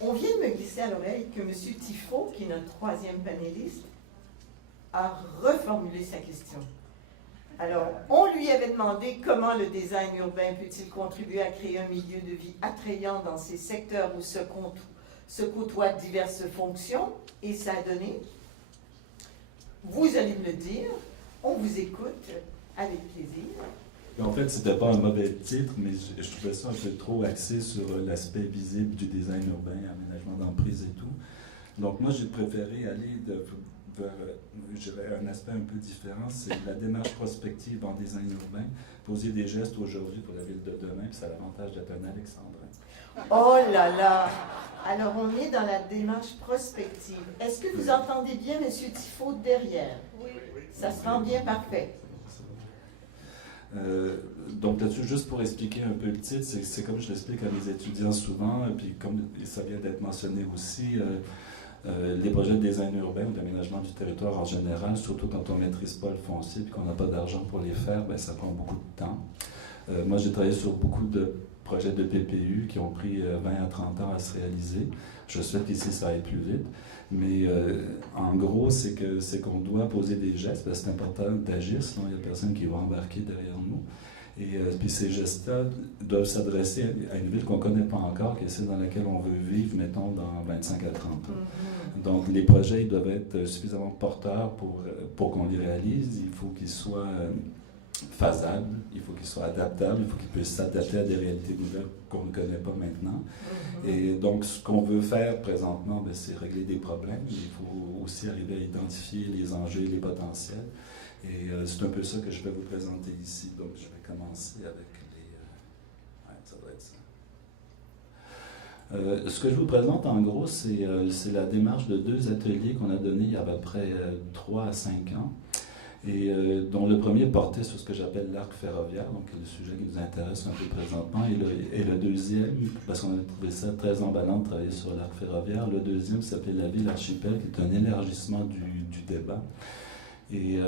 On vient de me glisser à l'oreille que M. Tifo, qui est notre troisième panéliste, a reformulé sa question. Alors, on lui avait demandé comment le design urbain peut-il contribuer à créer un milieu de vie attrayant dans ces secteurs où se côtoient diverses fonctions, et ça a donné. Vous allez me le dire, on vous écoute avec plaisir. En fait, c'était pas un mauvais titre, mais je trouvais ça un peu trop axé sur l'aspect visible du design urbain, aménagement d'emprise et tout. Donc moi, j'ai préféré aller vers un aspect un peu différent, c'est la démarche prospective en design urbain, poser des gestes aujourd'hui pour la ville de demain, puis ça a l'avantage d'être un alexandrin. Oh là là! Alors, on est dans la démarche prospective. Est-ce que vous entendez bien M. Tifo derrière? Oui. Ça se rend bien parfait. Donc là-dessus, juste pour expliquer un peu le titre, c'est comme je l'explique à mes étudiants souvent, et puis comme ça vient d'être mentionné aussi, les projets de design urbain ou d'aménagement du territoire en général, surtout quand on ne maîtrise pas le foncier et qu'on n'a pas d'argent pour les faire, ben, ça prend beaucoup de temps. Moi, j'ai travaillé sur beaucoup de projets de PPU qui ont pris 20 à 30 ans à se réaliser. Je souhaite qu'ici, ça aille plus vite. Mais en gros, c'est qu'on doit poser des gestes, parce que c'est important d'agir, sinon il n'y a personne qui va embarquer derrière nous. Et puis ces gestes-là doivent s'adresser à une ville qu'on ne connaît pas encore, qui est celle dans laquelle on veut vivre, mettons, dans 25 à 30 ans. Donc les projets ils doivent être suffisamment porteurs pour qu'on les réalise. Il faut qu'ils soient faisable, il faut qu'il soit adaptable, il faut qu'il puisse s'adapter à des réalités nouvelles qu'on ne connaît pas maintenant. Et donc, ce qu'on veut faire présentement, ben, c'est régler des problèmes. Il faut aussi arriver à identifier les enjeux et les potentiels. Et c'est un peu ça que je vais vous présenter ici. Donc, je vais commencer avec les... ouais, ça doit être ça. Ce que je vous présente, en gros, c'est la démarche de 2 ateliers qu'on a donnés il y a à peu près 3 à 5 ans. Et dont le premier portait sur ce que j'appelle l'arc ferroviaire, donc le sujet qui nous intéresse un peu présentement, et le deuxième, parce qu'on a trouvé ça très emballant de travailler sur l'arc ferroviaire, le deuxième s'appelait la ville archipel, qui est un élargissement du débat. Et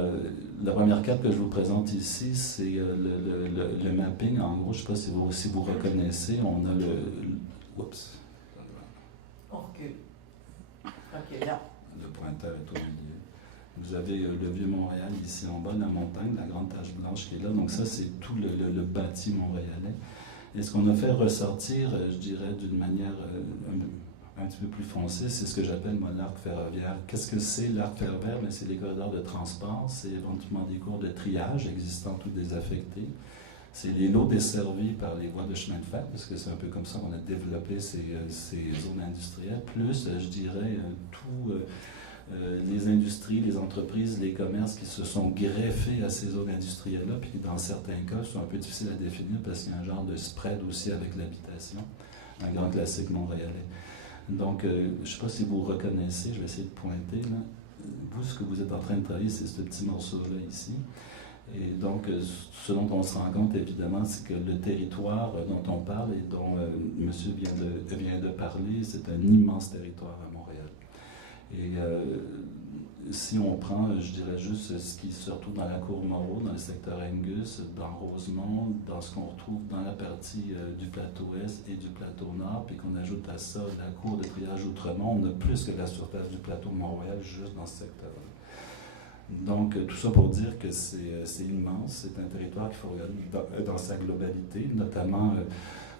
la première carte que je vous présente ici, c'est le mapping. En gros, je ne sais pas si vous reconnaissez, on a oups. On recule. OK, là. Le pointeur est au milieu. Vous avez le Vieux-Montréal ici en bas, la montagne, la grande tache blanche qui est là. Donc ça, c'est tout le bâti montréalais. Et ce qu'on a fait ressortir, je dirais, d'une manière un petit peu plus foncée, c'est ce que j'appelle, moi, l'arc ferroviaire. Qu'est-ce que c'est l'arc ferroviaire? Bien, c'est les corridors de transport, c'est éventuellement des cours de triage existants ou désaffectés. C'est les lots desservis par les voies de chemin de fer, parce que c'est un peu comme ça qu'on a développé ces zones industrielles, plus, je dirais, tout... les industries, les entreprises, les commerces qui se sont greffés à ces zones industrielles-là, puis qui, dans certains cas, sont un peu difficiles à définir parce qu'il y a un genre de spread aussi avec l'habitation, un grand classique montréalais. Donc, je ne sais pas si vous reconnaissez, je vais essayer de pointer, là. Vous, ce que vous êtes en train de travailler, c'est ce petit morceau-là ici. Et donc, ce dont on se rend compte, évidemment, c'est que le territoire dont on parle et dont monsieur vient de parler, c'est un immense territoire à Montréal. Et si on prend, je dirais juste ce qui se retrouve dans la cour Moreau, dans le secteur Angus, dans Rosemont, dans ce qu'on retrouve dans la partie du plateau Est et du plateau Nord, puis qu'on ajoute à ça la cour de triage Outremont, on a plus que la surface du plateau Mont-Royal juste dans ce secteur-là. Donc, tout ça pour dire que c'est immense, c'est un territoire qu'il faut regarder dans sa globalité, notamment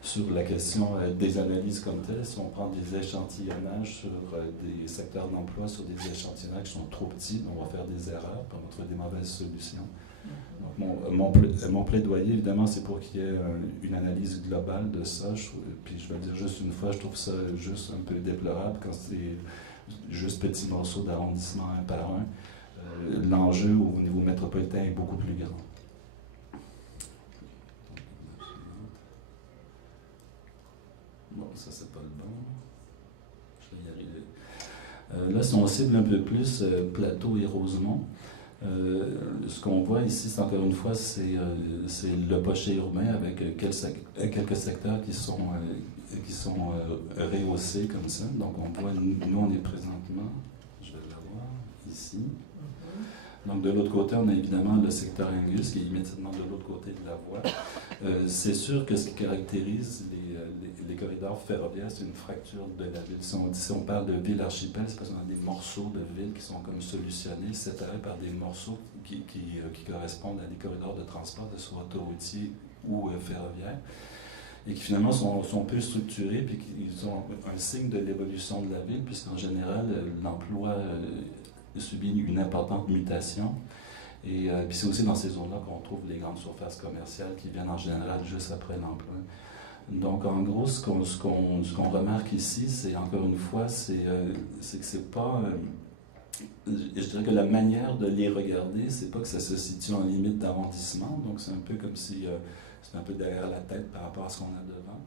sur la question des analyses comme telles. Si on prend des échantillonnages sur des secteurs d'emploi, sur des échantillonnages qui sont trop petits, on va faire des erreurs, puis on va trouver des mauvaises solutions. Donc, mon plaidoyer, évidemment, c'est pour qu'il y ait une analyse globale de ça. Puis je vais le dire juste une fois, je trouve ça juste un peu déplorable quand c'est juste petits morceaux d'arrondissement un par un. L'enjeu au niveau métropolitain est beaucoup plus grand. Bon, ça, c'est pas le bon. Je vais y arriver. Là, si on cible un peu plus Plateau et Rosemont, ce qu'on voit ici, c'est encore une fois, c'est le pochet urbain avec quelques secteurs qui sont rehaussés comme ça. Donc, on voit, nous, on est présentement, je vais l'avoir ici. Donc, de l'autre côté, on a évidemment le secteur Angus, qui est immédiatement de l'autre côté de la voie. C'est sûr que ce qui caractérise les corridors ferroviaires, c'est une fracture de la ville. Si on parle de ville archipel, c'est parce qu'on a des morceaux de ville qui sont comme solutionnés, séparés par des morceaux qui correspondent à des corridors de transport, que ce soit autoroutiers ou ferroviaires, et qui finalement sont peu structurés, puis qui sont un signe de l'évolution de la ville, puisqu'en général, l'emploi subit une importante mutation. Et puis c'est aussi dans ces zones-là qu'on trouve les grandes surfaces commerciales qui viennent en général juste après l'emploi. Donc en gros, ce qu'on remarque ici, c'est encore une fois, c'est que c'est pas... je dirais que la manière de les regarder, c'est pas que ça se situe en limite d'arrondissement, donc c'est un peu comme si c'est un peu derrière la tête par rapport à ce qu'on a devant.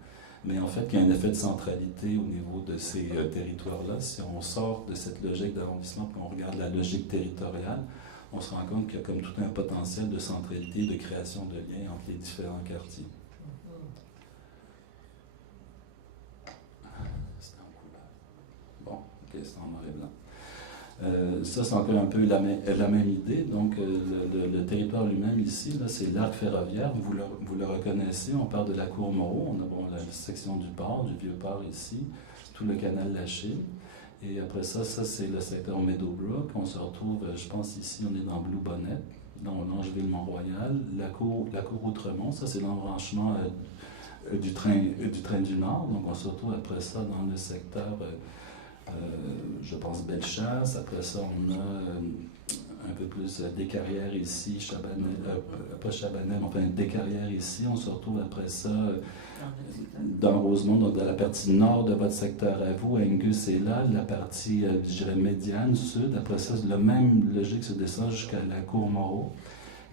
Mais en fait, il y a un effet de centralité au niveau de ces territoires-là. Si on sort de cette logique d'arrondissement et on regarde la logique territoriale, on se rend compte qu'il y a comme tout un potentiel de centralité, de création de liens entre les différents quartiers. C'était en couleur. Bon, ok, c'est en noir et blanc. Ça, c'est encore un peu la même idée. Donc, le territoire lui-même ici, là, c'est l'arc ferroviaire. Vous le reconnaissez. On part de la cour Moreau. On a la section du port, du vieux port ici, tout le canal Lachine. Et après ça, c'est le secteur Meadowbrook. On se retrouve, je pense ici, on est dans Blue Bonnet, dans Langeville-Mont-Royal. La cour Outremont, ça c'est l'embranchement du train du Nord. Donc on se retrouve après ça dans le secteur, je pense, Bellechasse. Après ça, on a un peu plus des carrières ici, pas Chabanel, enfin des carrières ici. On se retrouve après ça dans Rosemont, donc dans la partie nord de votre secteur à vous. Angus est là, la partie, je dirais, médiane, sud. Après ça, la même logique se descend jusqu'à la cour Moreau,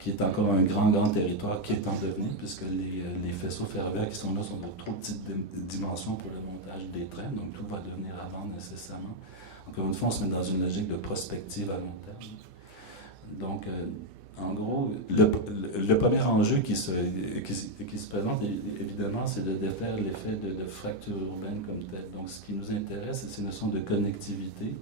qui est encore un grand territoire qui est en devenir, puisque les faisceaux ferroviaires qui sont là sont de trop petites dimensions pour le montage des trains, donc tout va devenir à vendre nécessairement. Encore une fois, on se met dans une logique de prospective à long terme. Donc, en gros, le premier enjeu qui se présente, évidemment, c'est de défaire l'effet de fracture urbaine comme telle. Donc, ce qui nous intéresse, c'est ces notions de connectivité,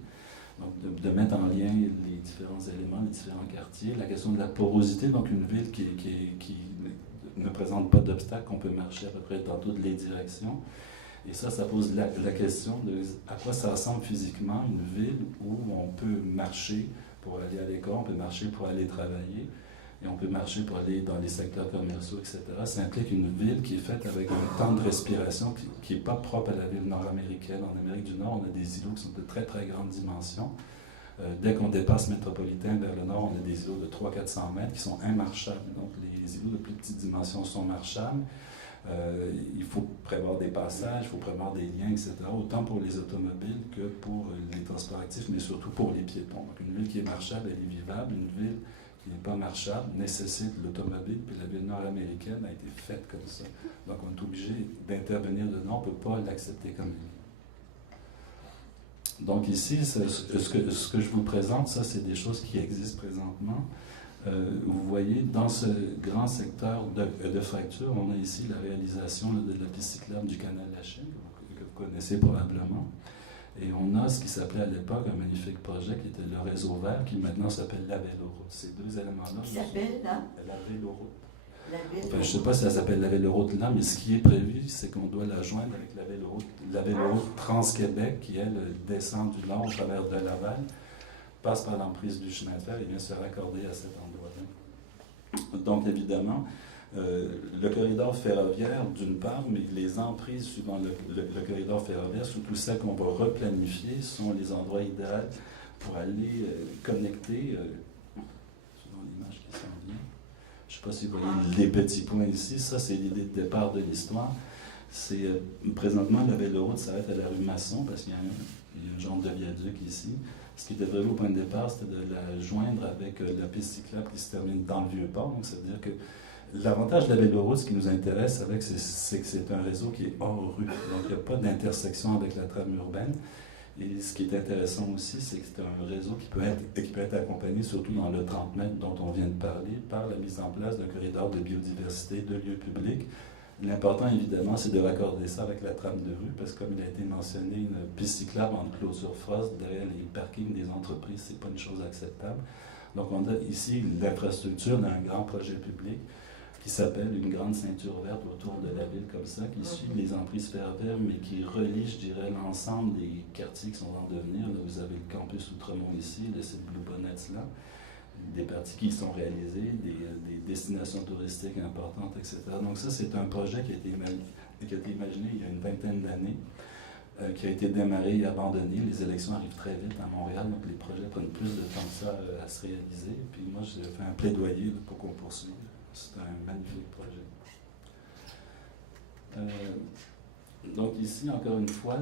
donc de mettre en lien les différents éléments, les différents quartiers. La question de la porosité, donc une ville qui ne présente pas d'obstacles, qu'on peut marcher à peu près dans toutes les directions. Et ça pose la question de à quoi ça ressemble physiquement une ville où on peut marcher pour aller à l'école, on peut marcher pour aller travailler, et on peut marcher pour aller dans les secteurs commerciaux, etc. Ça implique une ville qui est faite avec un temps de respiration qui n'est pas propre à la ville nord-américaine. En Amérique du Nord, on a des îlots qui sont de très grandes dimensions. Dès qu'on dépasse métropolitain vers le nord, on a des îlots de 300-400 mètres qui sont immarchables. Donc les îlots de plus petite dimension sont marchables. Il faut prévoir des passages, il faut prévoir des liens, etc., autant pour les automobiles que pour les transports actifs, mais surtout pour les piétons. Donc, une ville qui est marchable, elle est vivable. Une ville qui n'est pas marchable nécessite l'automobile, puis la ville nord-américaine a été faite comme ça. Donc, on est obligé d'intervenir dedans, on ne peut pas l'accepter comme elle. Donc, ici, ce que je vous présente, ça, c'est des choses qui existent présentement. Vous voyez, dans ce grand secteur de fracture, on a ici la réalisation de la piste cyclable du canal Lachine, que vous connaissez probablement. Et on a ce qui s'appelait à l'époque un magnifique projet qui était le réseau vert, qui maintenant s'appelle la Véloroute. Ces deux éléments-là... Qui s'appelle, là? La Véloroute. Enfin, je ne sais pas si ça s'appelle la Véloroute là, mais ce qui est prévu, c'est qu'on doit la joindre avec la Véloroute Trans-Québec, qui, elle, descend du nord au travers de Laval, passe par l'emprise du chemin de fer et vient se raccorder à cet endroit-là. Donc, évidemment, le corridor ferroviaire, d'une part, mais les emprises suivant le corridor ferroviaire, surtout celles qu'on va replanifier, sont les endroits idéaux pour aller connecter, selon l'image qui s'en vient. Je ne sais pas si vous voyez les petits points ici. Ça, c'est l'idée de départ de l'histoire. C'est présentement, la Véloroute s'arrête à la rue Masson parce qu'il y a un genre de viaduc ici. Ce qui était prévu au point de départ, c'était de la joindre avec la piste cyclable qui se termine dans le Vieux-Port. Donc, ça veut dire que l'avantage de la Véloroute, ce qui nous intéresse c'est que c'est un réseau qui est hors rue. Donc, il n'y a pas d'intersection avec la trame urbaine. Et ce qui est intéressant aussi, c'est que c'est un réseau qui peut être accompagné, surtout dans le 30 mètres dont on vient de parler, par la mise en place d'un corridor de biodiversité, de lieux publics. L'important, évidemment, c'est de raccorder ça avec la trame de rue, parce que comme il a été mentionné, une piste cyclable en clôture frost derrière les parkings des entreprises, c'est pas une chose acceptable. Donc, on a ici l'infrastructure d'un grand projet public qui s'appelle une grande ceinture verte autour de la ville comme ça, qui suit les emprises ferroviaires, mais qui relie, je dirais, l'ensemble des quartiers qui sont en devenir. Là, vous avez le campus Outremont ici, le site Blue Bonnets là, des parties qui sont réalisées, des destinations touristiques importantes, etc. Donc ça, c'est un projet qui a été imaginé il y a une vingtaine d'années, qui a été démarré et abandonné. Les élections arrivent très vite à Montréal, donc les projets prennent plus de temps que ça à se réaliser. Puis moi, j'ai fait un plaidoyer pour qu'on poursuive. C'est un magnifique projet. Donc ici, encore une fois,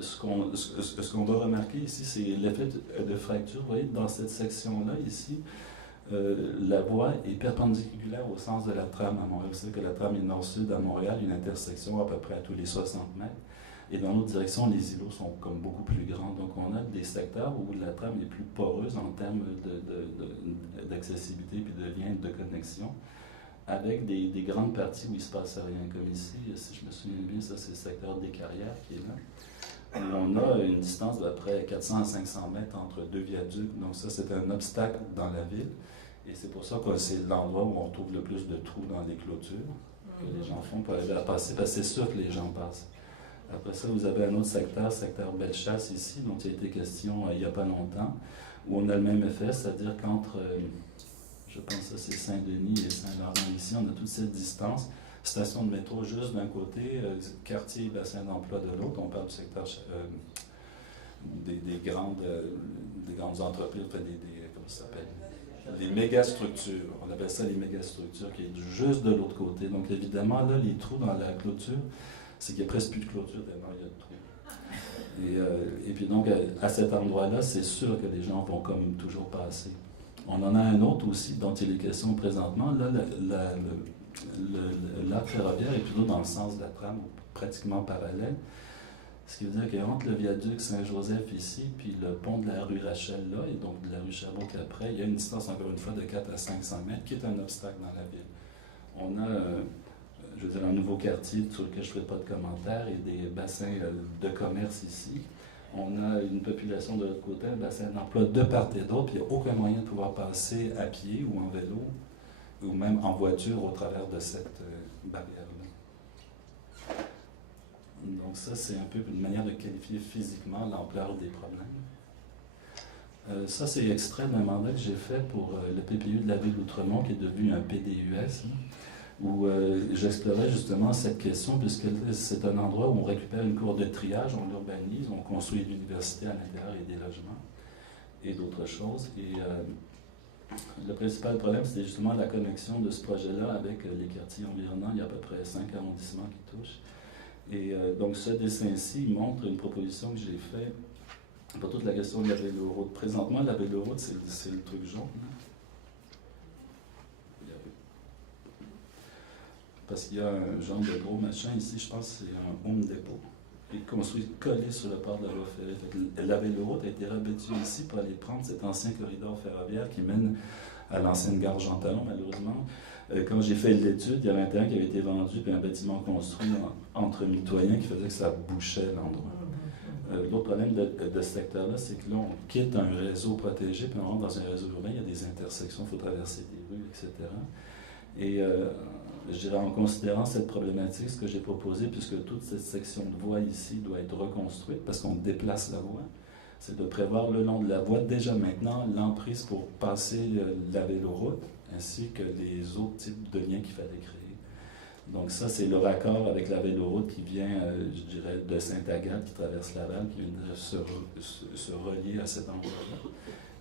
ce qu'on va remarquer ici, c'est l'effet de fracture. Vous voyez, dans cette section-là, ici, la voie est perpendiculaire au sens de la trame à Montréal. Vous savez que la trame est nord-sud à Montréal, une intersection à peu près à tous les 60 mètres. Et dans l'autre direction, les îlots sont comme beaucoup plus grands. Donc on a des secteurs où la trame est plus poreuse en termes d'accessibilité puis de liens de connexion, avec des grandes parties où il ne se passe rien. Comme ici, si je me souviens bien, ça c'est le secteur des carrières qui est là. Et on a une distance d'à peu près 400 à 500 mètres entre deux viaducs. Donc ça, c'est un obstacle dans la ville. Et c'est pour ça que c'est l'endroit où on retrouve le plus de trous dans les clôtures que les gens font pour arriver à passer, parce que c'est sûr que les gens passent. Après ça, vous avez un autre secteur Bellechasse ici, dont il a été question il n'y a pas longtemps, où on a le même effet, c'est-à-dire qu'entre, je pense que c'est Saint-Denis et Saint-Laurent ici, on a toute cette distance. Station de métro juste d'un côté, quartier et bassin d'emploi de l'autre. On parle du secteur des grandes entreprises, enfin comment ça s'appelle? Les mégastructures. On appelle ça les mégastructures, qui est juste de l'autre côté. Donc évidemment, là, les trous dans la clôture, c'est qu'il n'y a presque plus de clôture tellement il y a de trous. Et puis donc, à cet endroit-là, c'est sûr que les gens vont comme toujours passer. On en a un autre aussi dont il est question présentement. Là, l'arc ferroviaire est plutôt dans le sens de la trame, pratiquement parallèle. Ce qui veut dire qu'entre le viaduc Saint-Joseph ici, puis le pont de la rue Rachel là, et donc de la rue Sherbrooke après, il y a une distance encore une fois de 4 à 500 mètres qui est un obstacle dans la ville. On a, je veux dire, un nouveau quartier sur lequel je ne ferai pas de commentaires et des bassins de commerce ici. On a une population de l'autre côté, un bassin d'emploi de part et d'autre, puis il n'y a aucun moyen de pouvoir passer à pied ou en vélo, ou même en voiture au travers de cette barrière-là. Donc ça, c'est un peu une manière de qualifier physiquement l'ampleur des problèmes. Ça, c'est extrait d'un mandat que j'ai fait pour le PPU de la ville d'Outremont, qui est devenu un PDUS, où j'explorais justement cette question, puisque c'est un endroit où on récupère une cour de triage, on l'urbanise, on construit une université à l'intérieur et des logements, et d'autres choses. Et le principal problème, c'était justement la connexion de ce projet-là avec les quartiers environnants. Il y a à peu près 5 arrondissements qui touchent. Et donc, ce dessin-ci montre une proposition que j'ai faite pour toute la question de la véloroute. Présentement, la véloroute, c'est le truc jaune. Parce qu'il y a un genre de gros machin ici, je pense que c'est un Home Depot. Il est construit collé sur le port de la voie ferrée. La véloroute a été rabattue ici pour aller prendre cet ancien corridor ferroviaire qui mène à l'ancienne gare Jean Talon, malheureusement. Quand j'ai fait l'étude, il y avait un terrain qui avait été vendu, puis un bâtiment construit entre mitoyens qui faisait que ça bouchait l'endroit. L'autre problème de ce secteur-là, c'est que là, on quitte un réseau protégé, puis on rentre dans un réseau urbain, il y a des intersections, il faut traverser des rues, etc. Et je dirais, en considérant cette problématique, ce que j'ai proposé, puisque toute cette section de voie ici doit être reconstruite, parce qu'on déplace la voie, c'est de prévoir le long de la voie, déjà maintenant, l'emprise pour passer la véloroute, ainsi que les autres types de liens qu'il fallait créer. Donc ça, c'est le raccord avec la véloroute qui vient, je dirais, de Sainte-Agathe, qui traverse Laval, qui vient de se relier à cet endroit-là.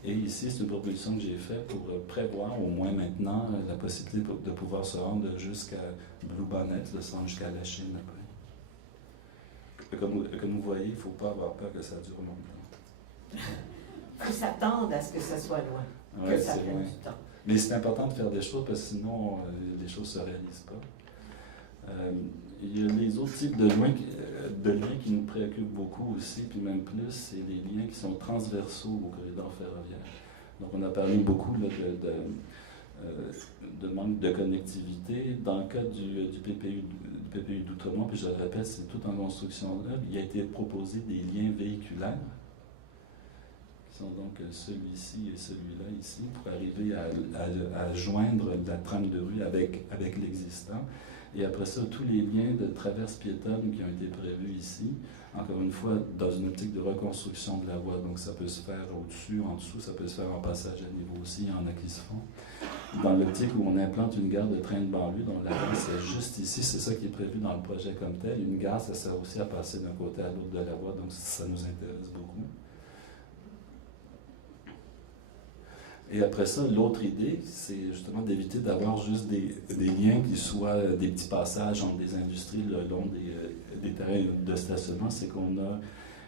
Et ici, c'est une proposition que j'ai faite pour prévoir, au moins maintenant, la possibilité de pouvoir se rendre jusqu'à Blue Bonnet, jusqu'à la Chine après. Comme vous voyez, il ne faut pas avoir peur que ça dure longtemps. Il faut s'attendre à ce que ça soit loin, ouais, que ça prenne du temps. Mais c'est important de faire des choses parce que sinon, les choses ne se réalisent pas. Il y a les autres types de liens qui nous préoccupent beaucoup aussi, puis même plus, c'est les liens qui sont transversaux au corridor ferroviaire. Donc on a parlé beaucoup là, de manque de connectivité. Dans le cas du PPU d'Outremont, puis je le répète, c'est tout en construction là, il a été proposé des liens véhiculaires qui sont donc celui-ci et celui-là ici, pour arriver à joindre la trame de rue avec l'existant. Et après ça, tous les liens de traverse piétonne qui ont été prévus ici, encore une fois, dans une optique de reconstruction de la voie. Donc ça peut se faire au-dessus, en dessous, ça peut se faire en passage à niveau aussi, il y en a qui se font. Dans l'optique où on implante une gare de train de banlieue, donc la gare c'est juste ici, c'est ça qui est prévu dans le projet comme tel. Une gare, ça sert aussi à passer d'un côté à l'autre de la voie, donc ça nous intéresse beaucoup. Et après ça, l'autre idée, c'est justement d'éviter d'avoir juste des liens qui soient des petits passages entre des industries le long des terrains de stationnement. C'est qu'on a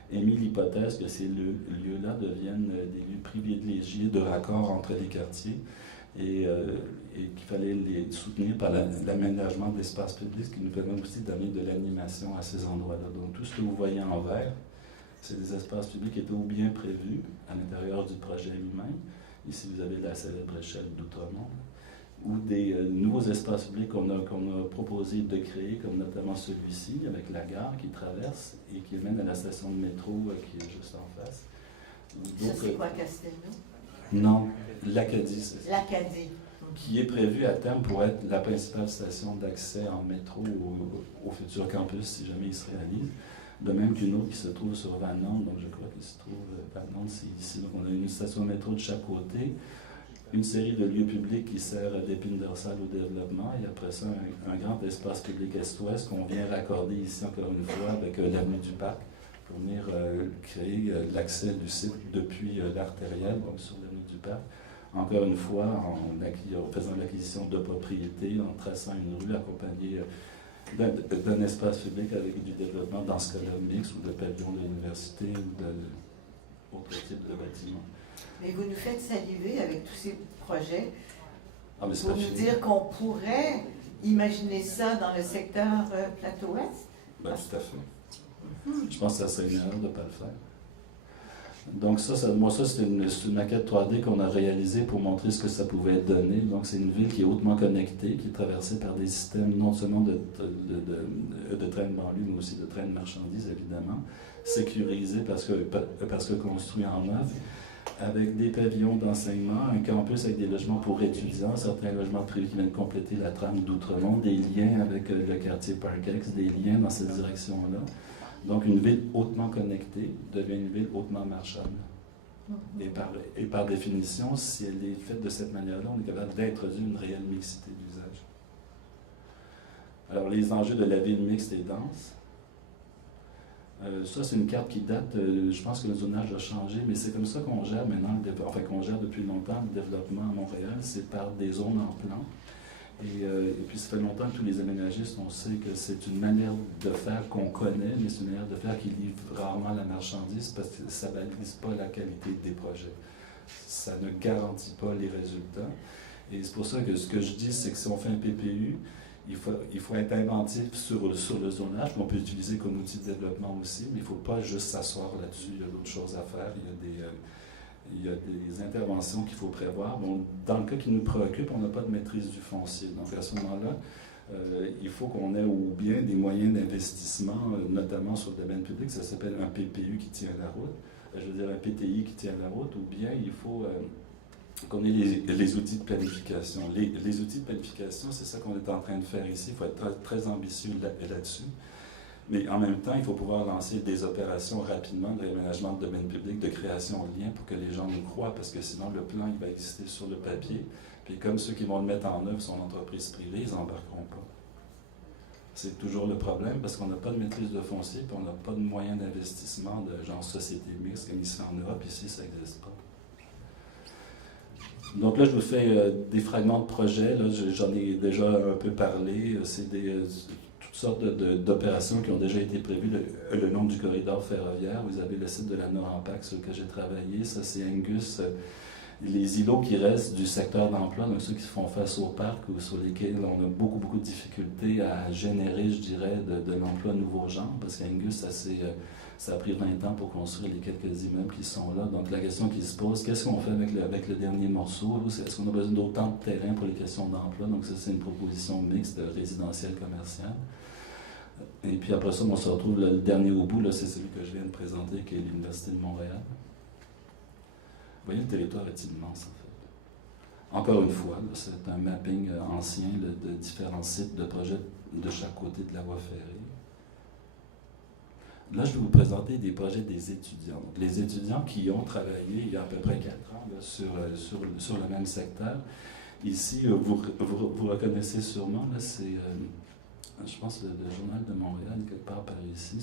émis l'hypothèse que ces lieux-là deviennent des lieux privilégiés de raccord entre les quartiers et qu'il fallait les soutenir par l'aménagement d'espaces publics, ce qui nous permet aussi d'amener de l'animation à ces endroits-là. Donc tout ce que vous voyez en vert, c'est des espaces publics qui étaient ou bien prévus à l'intérieur du projet lui-même. Ici, vous avez la célèbre échelle d'Outremont, ou des nouveaux espaces publics qu'on a proposé de créer, comme notamment celui-ci, avec la gare qui traverse et qui mène à la station de métro qui est juste en face. Ça, c'est quoi, Castelnau? Non, l'Acadie, c'est ça. L'Acadie. Qui est prévu à terme pour être la principale station d'accès en métro au futur campus, si jamais il se réalise. De même qu'une autre qui se trouve sur Van Nant, donc je crois qu'il se trouve, Van Nant, c'est ici. Donc on a une station de métro de chaque côté, une série de lieux publics qui servent d'épine dorsale au développement, et après ça, un grand espace public est-ouest qu'on vient raccorder ici, encore une fois, avec l'avenue du Parc, pour venir créer l'accès du site depuis l'artérielle, donc sur l'avenue du Parc. Encore une fois, en faisant l'acquisition de propriétés, en traçant une rue accompagnée d'un espace public avec du développement, dans ce cas-là, mixte, ou de pavillon de l'université, ou d'autres types de bâtiments. Mais vous nous faites saliver avec tous ces projets Ah, mais c'est pour pas nous fini. dire qu'on pourrait imaginer ça dans le secteur Plateau-Ouest? Ben, tout à fait. Je pense que ça serait une erreur de ne pas le faire. Donc ça c'est une maquette 3D qu'on a réalisée pour montrer ce que ça pouvait donner. Donc c'est une ville qui est hautement connectée, qui est traversée par des systèmes non seulement de trains de banlieue, mais aussi de trains de marchandises, évidemment, sécurisée parce que construit en neuf, avec des pavillons d'enseignement, un campus avec des logements pour étudiants, certains logements privés qui viennent compléter la trame d'Outremont, des liens avec le quartier Parkex, des liens dans cette direction-là. Donc, une ville hautement connectée devient une ville hautement marchande. Et par définition, si elle est faite de cette manière-là, on est capable d'introduire une réelle mixité d'usage. Alors, les enjeux de la ville mixte et dense. Ça, c'est une carte qui date, je pense que le zonage a changé, mais c'est comme ça qu'on gère maintenant, qu'on gère depuis longtemps le développement à Montréal, c'est par des zones en plan. Et puis, ça fait longtemps que tous les aménagistes, on sait que c'est une manière de faire qu'on connaît, mais c'est une manière de faire qui livre rarement la marchandise parce que ça ne valide pas la qualité des projets. Ça ne garantit pas les résultats. Et c'est pour ça que ce que je dis, c'est que si on fait un PPU, il faut être inventif sur le zonage, qu'on peut utiliser comme outil de développement aussi, mais il ne faut pas juste s'asseoir là-dessus. Il y a d'autres choses à faire. Il y a des interventions qu'il faut prévoir. Bon, dans le cas qui nous préoccupe, on n'a pas de maîtrise du foncier. Donc à ce moment-là, il faut qu'on ait ou bien des moyens d'investissement, notamment sur le domaine public. Ça s'appelle un PPU qui tient la route. Je veux dire un PTI qui tient la route, ou bien il faut qu'on ait les outils de planification. Les outils de planification, c'est ça qu'on est en train de faire ici. Il faut être très ambitieux là-dessus. Mais en même temps, il faut pouvoir lancer des opérations rapidement de réaménagement de domaine public, de création de liens pour que les gens nous croient, parce que sinon le plan il va exister sur le papier. Puis comme ceux qui vont le mettre en œuvre sont entreprises privées, ils n'embarqueront pas. C'est toujours le problème parce qu'on n'a pas de maîtrise de foncier, puis on n'a pas de moyens d'investissement de genre société mixte comme il se fait en Europe. Ici, ça n'existe pas. Donc là, je vous fais des fragments de projets. Là, j'en ai déjà un peu parlé. C'est toutes sortes d'opérations qui ont déjà été prévues le long du corridor ferroviaire. Vous avez le site de la Norampac sur lequel j'ai travaillé. Ça, c'est Angus. Les îlots qui restent du secteur d'emploi, donc ceux qui font face au parc ou sur lesquels on a beaucoup de difficultés à générer, je dirais, de l'emploi nouveau genre, parce qu'Angus, ça a pris 20 ans pour construire les quelques immeubles qui sont là. Donc la question qui se pose, qu'est-ce qu'on fait avec le dernier morceau? Est-ce qu'on a besoin d'autant de terrain pour les questions d'emploi? Donc ça, c'est une proposition mixte résidentielle commerciale. Et puis après ça, on se retrouve, le dernier au bout, c'est celui que je viens de présenter, qui est l'Université de Montréal. voyez, le territoire est immense, en fait. Encore une fois, c'est un mapping ancien de différents sites de projets de chaque côté de la voie ferrée. Là, je vais vous présenter des projets des étudiants. Donc, les étudiants qui ont travaillé il y a à peu près 4 ans là, sur le même secteur. Ici, vous reconnaissez sûrement, là, c'est, je pense, le Journal de Montréal, quelque part par ici.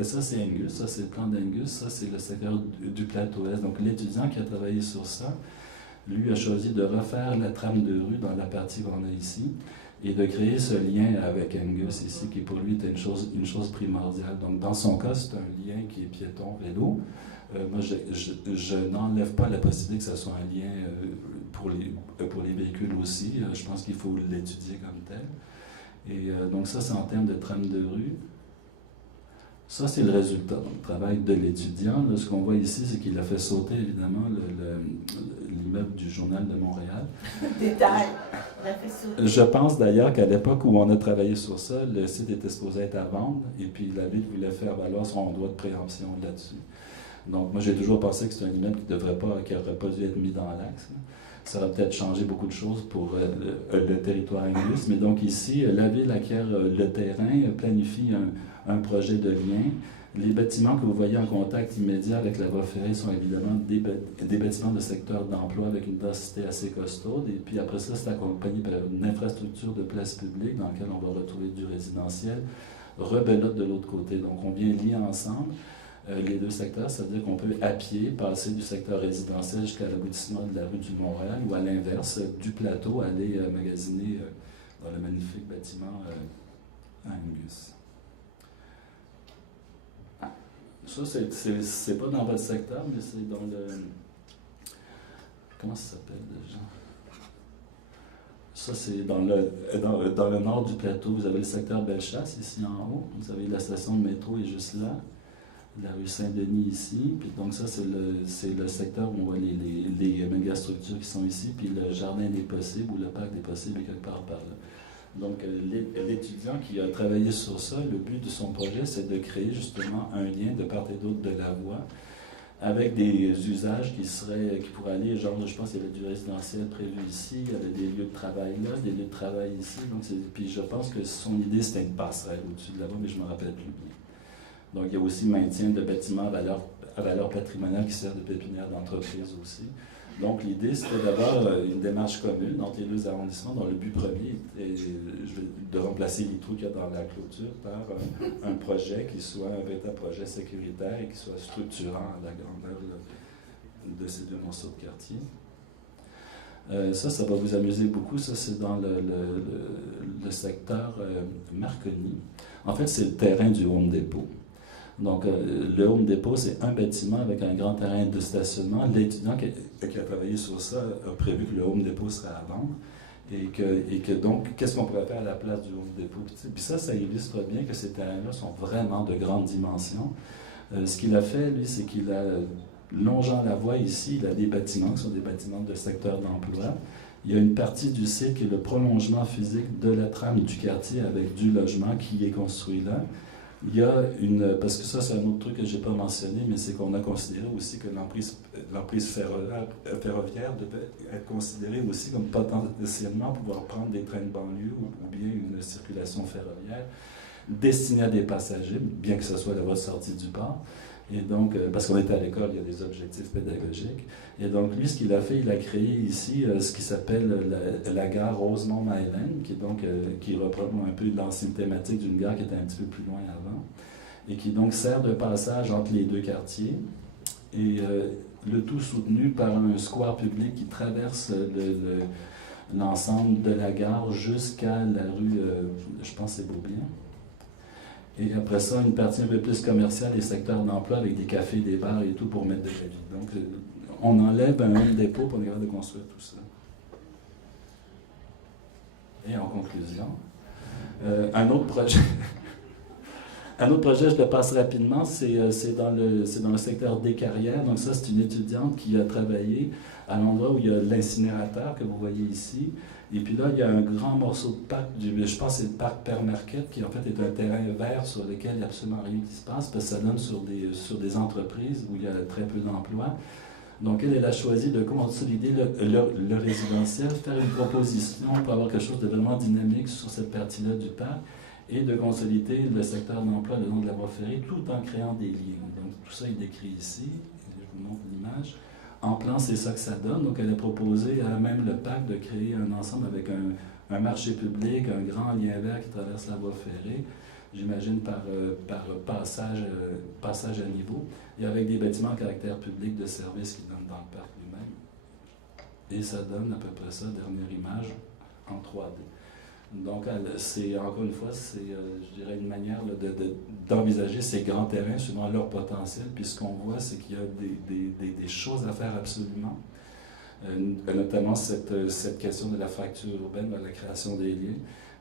Ça, c'est Angus, ça, c'est le plan d'Angus, ça, c'est le secteur du plateau-est. Donc, l'étudiant qui a travaillé sur ça, lui, a choisi de refaire la trame de rue dans la partie qu'on a ici et de créer ce lien avec Angus ici, qui pour lui était une chose primordiale. Donc, dans son cas, c'est un lien qui est piéton-vélo. Moi, je n'enlève pas la possibilité que ce soit un lien pour les véhicules aussi. Je pense qu'il faut l'étudier comme tel. Et donc ça, c'est en termes de trame de rue. Ça, c'est le résultat, donc le travail de l'étudiant. Ce qu'on voit ici, c'est qu'il a fait sauter, évidemment, l'immeuble du Journal de Montréal. Détail. Il a fait sauter. Je pense d'ailleurs qu'à l'époque où on a travaillé sur ça, le site était supposé être à vendre, et puis la ville voulait faire valoir son droit de préemption là-dessus. Donc, moi, j'ai toujours pensé que c'est un immeuble qui n'aurait pas dû être mis dans l'axe. Ça va peut-être changer beaucoup de choses pour le territoire Angus. Mais donc ici, la ville acquiert le terrain, planifie un projet de lien. Les bâtiments que vous voyez en contact immédiat avec la voie ferrée sont évidemment des bâtiments de secteur d'emploi avec une densité assez costaude. Et puis après ça, c'est accompagné par une infrastructure de place publique dans laquelle on va retrouver du résidentiel, rebelote de l'autre côté. Donc on vient lier ensemble les deux secteurs, ça veut dire qu'on peut à pied passer du secteur résidentiel jusqu'à l'aboutissement de la rue du Montréal ou à l'inverse, du plateau, aller magasiner dans le magnifique bâtiment Angus. Ça, c'est pas dans votre secteur, mais c'est dans le... Comment ça s'appelle déjà? Ça, c'est dans le nord du plateau. Vous avez le secteur Bellechasse, ici en haut. Vous avez la station de métro est juste là. La rue Saint-Denis ici. Puis donc ça, c'est le secteur où on voit les mégastructures qui sont ici. Puis le jardin des possibles ou le parc des possibles est quelque part par là. Donc, l'étudiant qui a travaillé sur ça, le but de son projet, c'est de créer justement un lien de part et d'autre de la voie avec des usages qui pourraient aller, genre, je pense qu'il y avait du résidentiel prévu ici, il y avait des lieux de travail là, des lieux de travail ici. Donc puis je pense que son idée, c'était une passerelle au-dessus de la voie, mais je ne me rappelle plus bien. Donc, il y a aussi le maintien de bâtiments à valeur patrimoniale qui servent de pépinière d'entreprise aussi. Donc, l'idée, c'était d'avoir une démarche commune entre les deux arrondissements dont le but premier est de remplacer les trous qu'il y a dans la clôture par un projet qui soit un véritable projet sécuritaire et qui soit structurant à la grandeur de ces deux morceaux de quartier. Ça va vous amuser beaucoup. Ça, c'est dans le secteur Marconi. En fait, c'est le terrain du Home Depot. Donc, le Home Depot, c'est un bâtiment avec un grand terrain de stationnement. L'étudiant qui a travaillé sur ça a prévu que le Home Depot serait à vendre. Et que donc, qu'est-ce qu'on pourrait faire à la place du Home Depot? Puis ça illustre bien que ces terrains-là sont vraiment de grande dimension. Ce qu'il a fait, lui, c'est qu'il a, longeant la voie ici, il a des bâtiments qui sont des bâtiments de secteur d'emploi. Il y a une partie du site qui est le prolongement physique de la trame du quartier avec du logement qui est construit là. Il y a parce que ça, c'est un autre truc que je n'ai pas mentionné, mais c'est qu'on a considéré aussi que l'emprise ferroviaire devait être considérée aussi comme potentiellement pouvoir prendre des trains de banlieue ou bien une circulation ferroviaire destinée à des passagers, bien que ce soit la voie de sortie du port. Et donc, parce qu'on était à l'école, il y a des objectifs pédagogiques. Et donc, lui, ce qu'il a fait, il a créé ici ce qui s'appelle la gare Rosemont-Myland, qui reprend un peu l'ancienne thématique d'une gare qui était un petit peu plus loin avant, et qui donc sert de passage entre les deux quartiers, et le tout soutenu par un square public qui traverse l'ensemble de la gare jusqu'à la rue, je pense que c'est Beaubien. Et après ça, une partie un peu plus commerciale et secteur d'emploi avec des cafés, des bars et tout pour mettre de la vie. Donc, on enlève un Home Depot pour être capable de construire tout ça. Et en conclusion, un autre projet, je le passe rapidement, c'est dans le secteur des carrières. Donc ça, c'est une étudiante qui a travaillé à l'endroit où il y a l'incinérateur que vous voyez ici. Et puis là, il y a un grand morceau de parc, je pense que c'est le parc Père Marquette, qui en fait est un terrain vert sur lequel il n'y a absolument rien qui se passe, parce que ça donne sur des entreprises où il y a très peu d'emplois. Donc, elle a choisi de consolider le résidentiel, faire une proposition pour avoir quelque chose de vraiment dynamique sur cette partie-là du parc et de consolider le secteur d'emploi le long de la voie ferrée tout en créant des liens. Donc, tout ça est décrit ici. Je vous montre l'image. En plan, c'est ça que ça donne. Donc, elle a proposé à même le parc de créer un ensemble avec un marché public, un grand lien vert qui traverse la voie ferrée, j'imagine par passage à niveau, et avec des bâtiments à caractère public de service qui donnent dans le parc lui-même. Et ça donne à peu près ça, dernière image, en 3D. Donc, c'est, encore une fois, c'est, je dirais, une manière là, d'envisager ces grands terrains suivant leur potentiel, puis ce qu'on voit, c'est qu'il y a des choses à faire absolument, notamment cette question de la fracture urbaine, de la création des liens,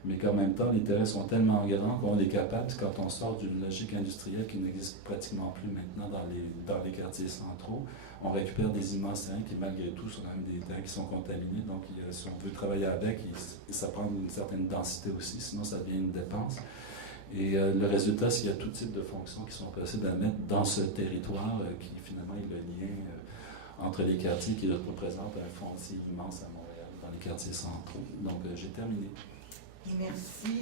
mais qu'en même temps, les terrains sont tellement grands qu'on est capable, quand on sort d'une logique industrielle qui n'existe pratiquement plus maintenant dans les quartiers centraux, on récupère des immenses terrains qui, malgré tout, sont quand même des terrains qui sont contaminés. Donc, si on veut travailler avec, ça prend une certaine densité aussi, sinon ça devient une dépense. Et le résultat, c'est qu'il y a tout type de fonctions qui sont possibles à mettre dans ce territoire qui, finalement, est le lien entre les quartiers qui représentent un foncier immense à Montréal, dans les quartiers centraux. Donc, j'ai terminé. Merci.